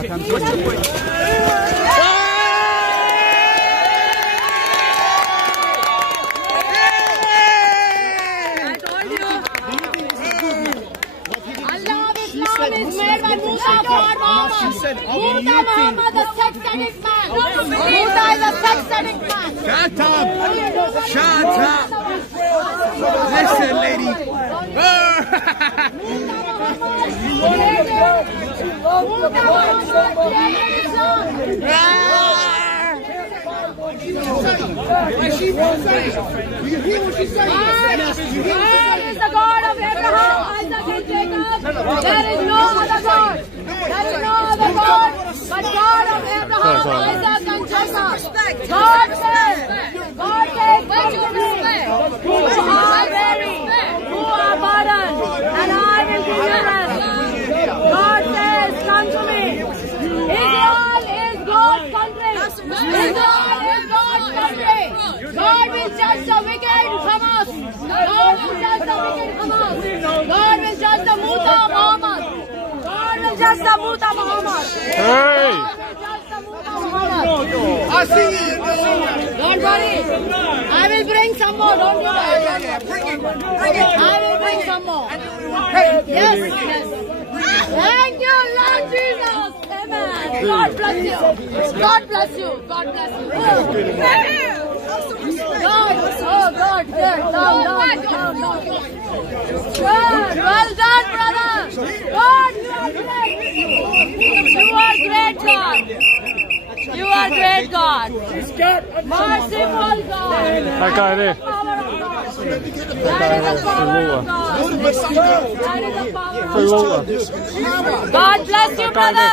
What's your point? Muta Muhammad, the sex addict man. Muta is a sex addict man. Shut up! Shut up! Listen, lady. God is the God of Abraham, Isaac, and Jacob. There is no other God. There is no other God but God of Abraham, Isaac, and Jacob. God says, who are weary, who are burdened, and I will give you rest. God says, come to me. Israel is God's country. Israel is God's country. God will judge the wicked Hamas. God will judge the wicked Hamas. God will judge the Muta Muhammad. God will judge the Muta Muhammad. Hey! I see you. Don't worry. I will bring some more. Don't do that. Bring it. I will bring some more. Yes. Thank you, Lord Jesus. Amen. God bless you. God bless you. God bless you. God. Oh, God. Good. Down. Good. Well done, brother. God, you are great. You are great, God. You are great, God. Merciful God. That guy there. That is the power of God. That is the power of God. God bless you, brother.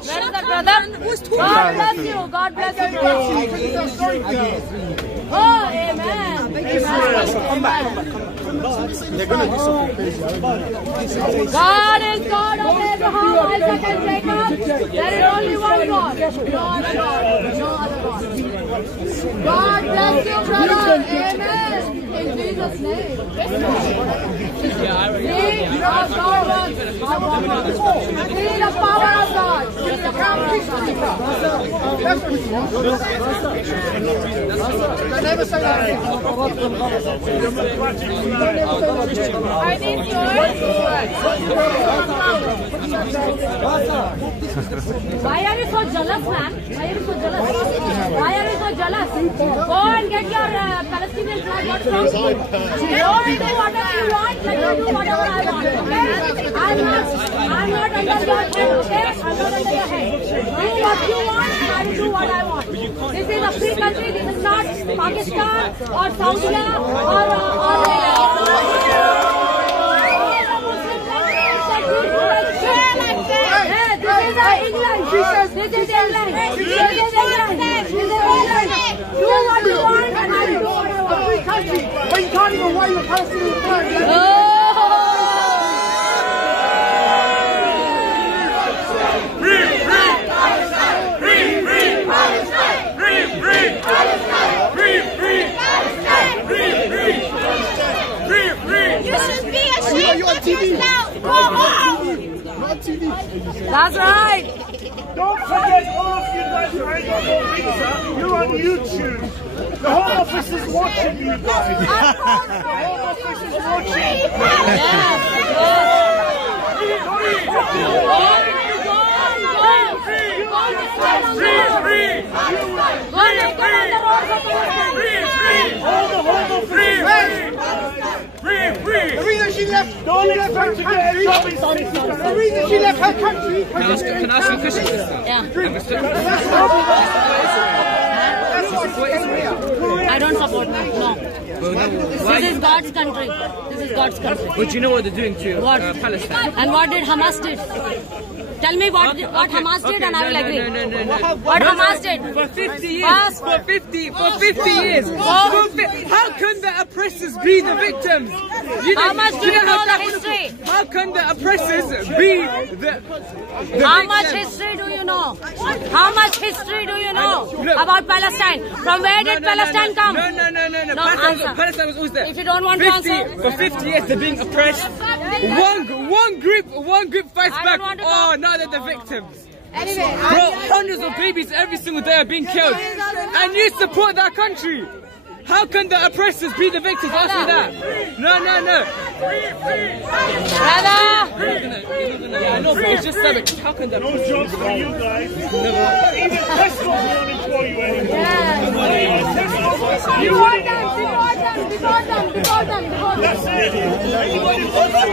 Where is the brother? God bless you. God bless you. Oh, amen. God is God of Abraham, Isaac, and Jacob. There is only one God. No other God. No other God. God bless you, brother. Amen. In Jesus' name. Need of God. Need the power of God. Need the power of I need Why are you so jealous, man? Why are you so jealous? Why are you so jealous? Go and get your Palestinian flag. What's wrong? Go and do whatever you want. Let me do whatever I want. Okay? I'm not under your head. Okay? I'm not under your head. Do what you want. I will do what I want. This is a free country. This is not Pakistan or Saudi or England. This is England. Do what you want and I will do what I want. Free country. But you can't even wave a Palestinian flag. You should be ashamed of yourself. Go home. That's right. Don't forget, all of you guys who ain't got no visa, you're on YouTube. The Home Office is watching you guys. The Home Office is watching. The reason she left, don't expect to get a job in Saudi. The reason she left her country. Can I ask you a question? I don't support that. No. This is God's country. This is God's country. But do you know what they're doing to Palestine? And what did Hamas did? Tell me what Hamas did and I will agree. No. What Hamas did? For 50 years. For 50 years. How can the oppressors be the victims? How much do you know the history? How can the oppressors be the How much history do you know? How much history do you know about Palestine? From where did Palestine come? No. Palestine was always there. If you don't want to answer. For 50 years they're being oppressed. One group fights back. Oh, now they're the victims. Anyway, Bro, hundreds of babies every single day are being killed. And you support that country. How can the oppressors be the victims? Ask me that. No. brother. Yeah, I know, but it's just savage. How can the No jobs for you guys. Even Tesco won't employ you anymore. Deport them. That's it. Anybody wants to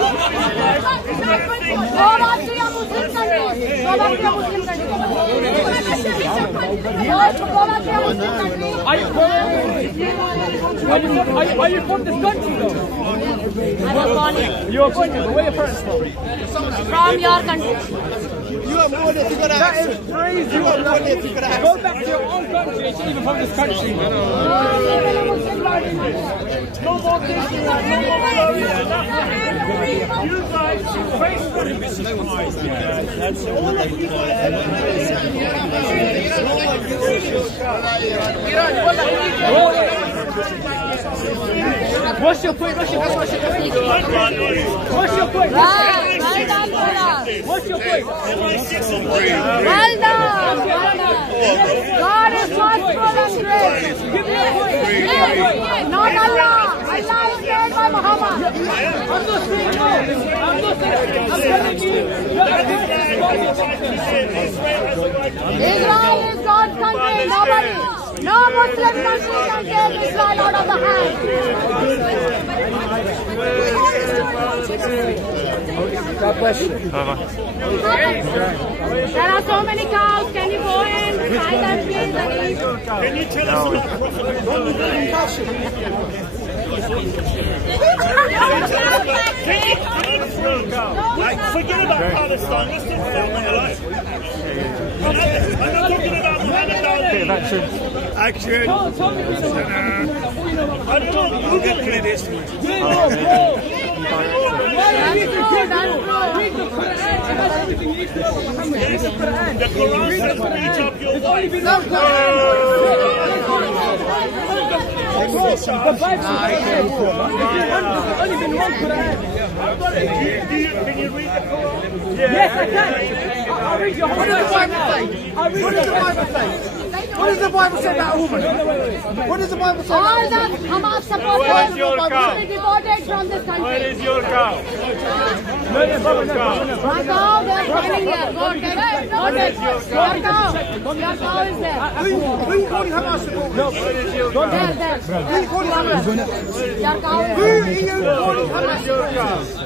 Go back to your Muslim country. Go back to your Muslim country. Are you from this country though? I was born here. You're from here, but where are your parents from? From your country. That is crazy. Go back to your own country. It's even from this country. no more Disneyland, no more Florida, nothing. You guys face the That's all of you What's your point? Well done, brother. What's your point? Well done. God is merciful and great. Not Allah. Allah is made by Muhammad. I'm not saying no. I'm telling you. Israel is God's country. No Muslim country can take Israel out of the hand. God bless you. There are so many cows. Can you go and buy them, please, and eat? Can you tell us about Like, forget about Palestine. Let's talk about my life. I'm not talking about Muhammad Ali. Action. I don't know. Look at this. The Quran says beat up your wife. The Bible there's only been one Quran. Can you read the Quran? Yes, I can. I'll read your whole Bible now. What does the Bible say? What does the Bible say about a woman? What does the Bible say All about the Hamas supporters will be deported from this country. Where is your cow? My cow, they are standing there. Go take it. Go take it. Your cow. Your cow is there. Who are you calling Hamas supporters? There. Who are you calling Hamas? Your cow is Who there. are you calling Hamas supporters?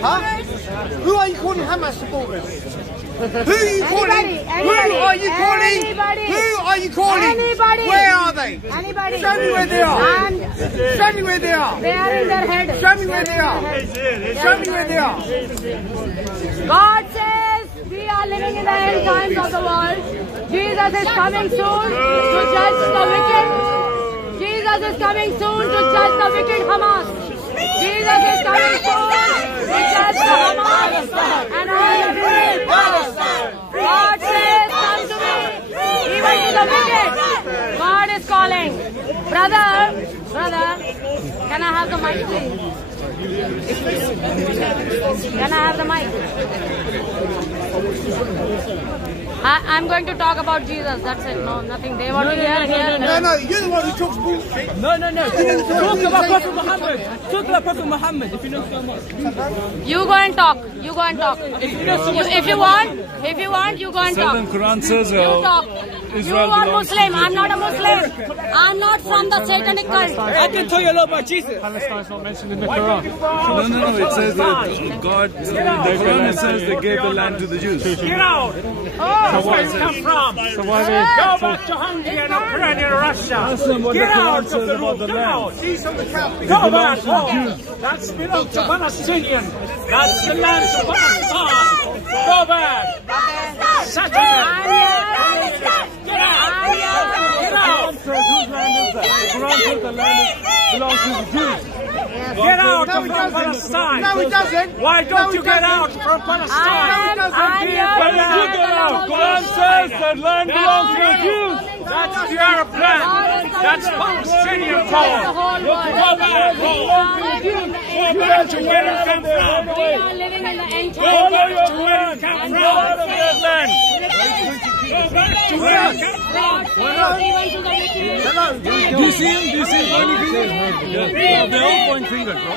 Huh? Who are you calling Hamas supporters? Who are you calling? Anybody. Who are you calling? Anybody. Who are you calling? Anybody. Where are they? Anybody. Show me where they are. And Show me where they are. they are in their head. Show me where they are. Show me where they are. God says we are living in the end times of the world. Jesus is coming soon to judge the wicked. Jesus is coming soon to judge the wicked Hamas. Jesus is coming soon to judge the Hamas. And I will believe. God says, come to me, even to the wicked. God is calling. Brother, can I have the mic, please? Can I have the mic? I'm going to talk about Jesus. That's it. No, nothing. They want to hear. No, you're the one who talks bullshit. No. Talk about Prophet Muhammad. Talk about Prophet Muhammad if you know so much. You go and talk. You go and talk. If you want, you go and talk. The Quran says You talk. You are Muslim. I'm not a Muslim. I'm not from the satanic cult. I can tell you a lot about Jesus. Palestine's not mentioned in the Quran. No. It says that God, the Quran says they gave the land to the Jews. Get out! Oh, Where you come from? So why Go back to Hungary and Ukraine and Russia. Get out of the room. Come out. Go back home. That belongs to Palestinian. That's the land of Palestine. Go back. Shut up. Get out. Get out. whose land is that? The Quran says the land belongs to the Jews. Get out from Palestine. No, it doesn't. Why don't you get out from Palestine? Why did you get out? Quran says that land belongs to the Jews. That's your plan. That's Palestinian power. back home. Go back to where you come from. We are living in the end Go back to where you come and from. God Out of that land. Go back to where you come from. Do you see him? Do you see him pointing fingers? Yeah, they all point fingers, bro.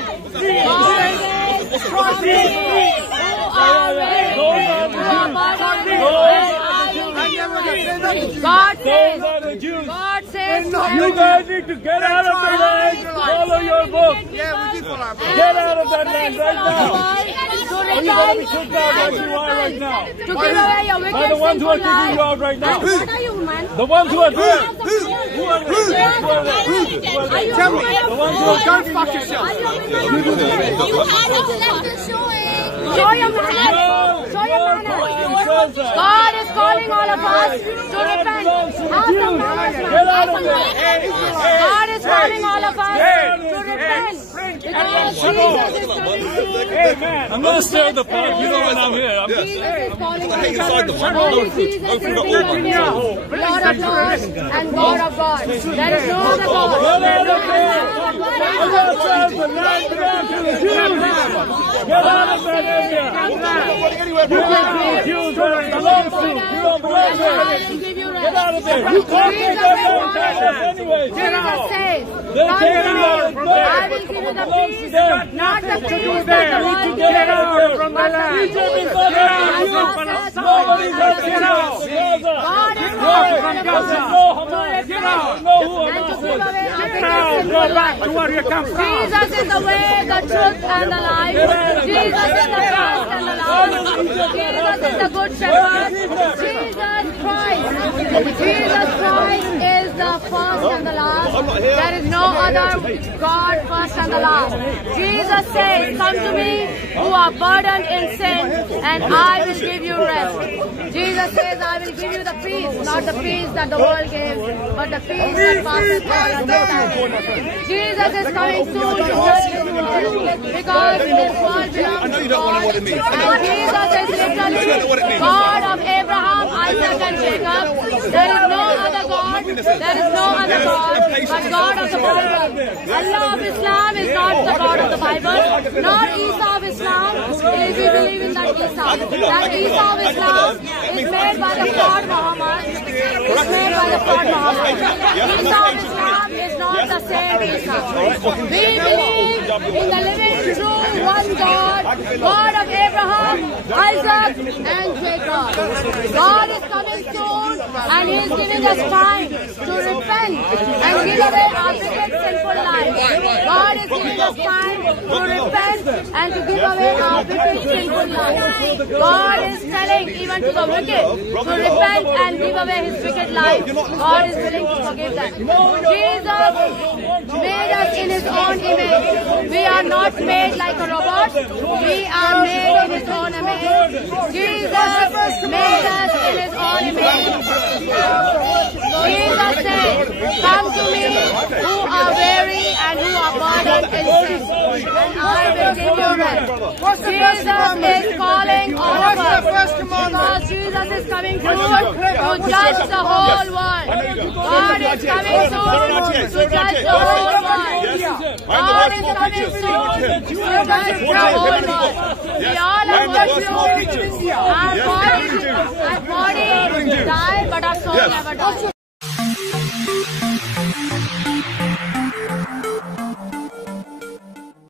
God says, Those are the Jews. God says, You guys need to get out of the land. Follow your book. Get out of that land right now. Or you're going to be kicked out like you are right now. to give away your wicked By the ones who are sinful kicking you life. out right now. What are you, man? The ones who are there. Who are they? Who are they? Tell me. The ones who are Go fuck yourself. Show your manners. Show your manners. God is calling all of us to repent. Have some manners, man. Have some manners. God is calling all of us to repent. Because Jesus is coming soon. Amen. I'm gonna stir the pot. You know when I'm here. Jesus is calling us. Only Jesus is the King of Kings, Lord of Lords, and God of gods. There is no other God. There is no other God. The land belongs to the Jews. Get out of that area. You can't be Jews where it belongs to. You don't belong there. Get out of there. You can't take that land anyway. Get out. Jesus says, They're come taking to out me, from I there. will give you the Belongs to peace, them. not the peace You that the need to world get gives. out from the land. Egypt is not helping you. Nobody's helping you. God is Right. calling This us is no Hamas. Get out. No who and to Hamas give is. away our Get wicked out. sinful Go back life. to where you come from. Jesus is the way, the truth, and the life. Jesus is the first and the last. Jesus is the good shepherd. Jesus Christ. Jesus Christ is the first and the last. There is no other God first and the last. Jesus says, come to me who are burdened in sin, and I will give you rest. Jesus says, I will give you the peace, not the peace that the world gives, but the peace that passes all understanding. Jesus is coming soon to judge this world, because this world belongs to God. And Jesus is literally God of Abraham, Isaac, and Jacob. There is no other God. There is no other God but God of the Bible. Allah of Islam is not the God of the Bible, nor Isa of Islam, if you believe in that Isa. That Isa of Islam is made by the fraud Muhammad. Is made by the fraud Muhammad. Isa of Islam is not the same Isa. We believe in the living, true, one God, God of Abraham, Isaac, and Jacob. God is coming soon, and He is giving us time to repent and give away our wicked sinful life. God is giving us time to repent and to give away our wicked sinful life. God is telling even to the wicked to repent and give away his wicked life. God is willing to forgive them. Jesus made us in His own image. We are not made like a robot. We are made in His own image. Jesus made us in His own image. Jesus said, come to me who are weary and who are burdened in sin, and I will give you rest. Jesus is calling all of us, because Jesus is coming soon to judge the whole world. God is coming soon to judge the whole world. God is coming soon to judge the whole world. We all have virtue. Our body die, but our soul never dies.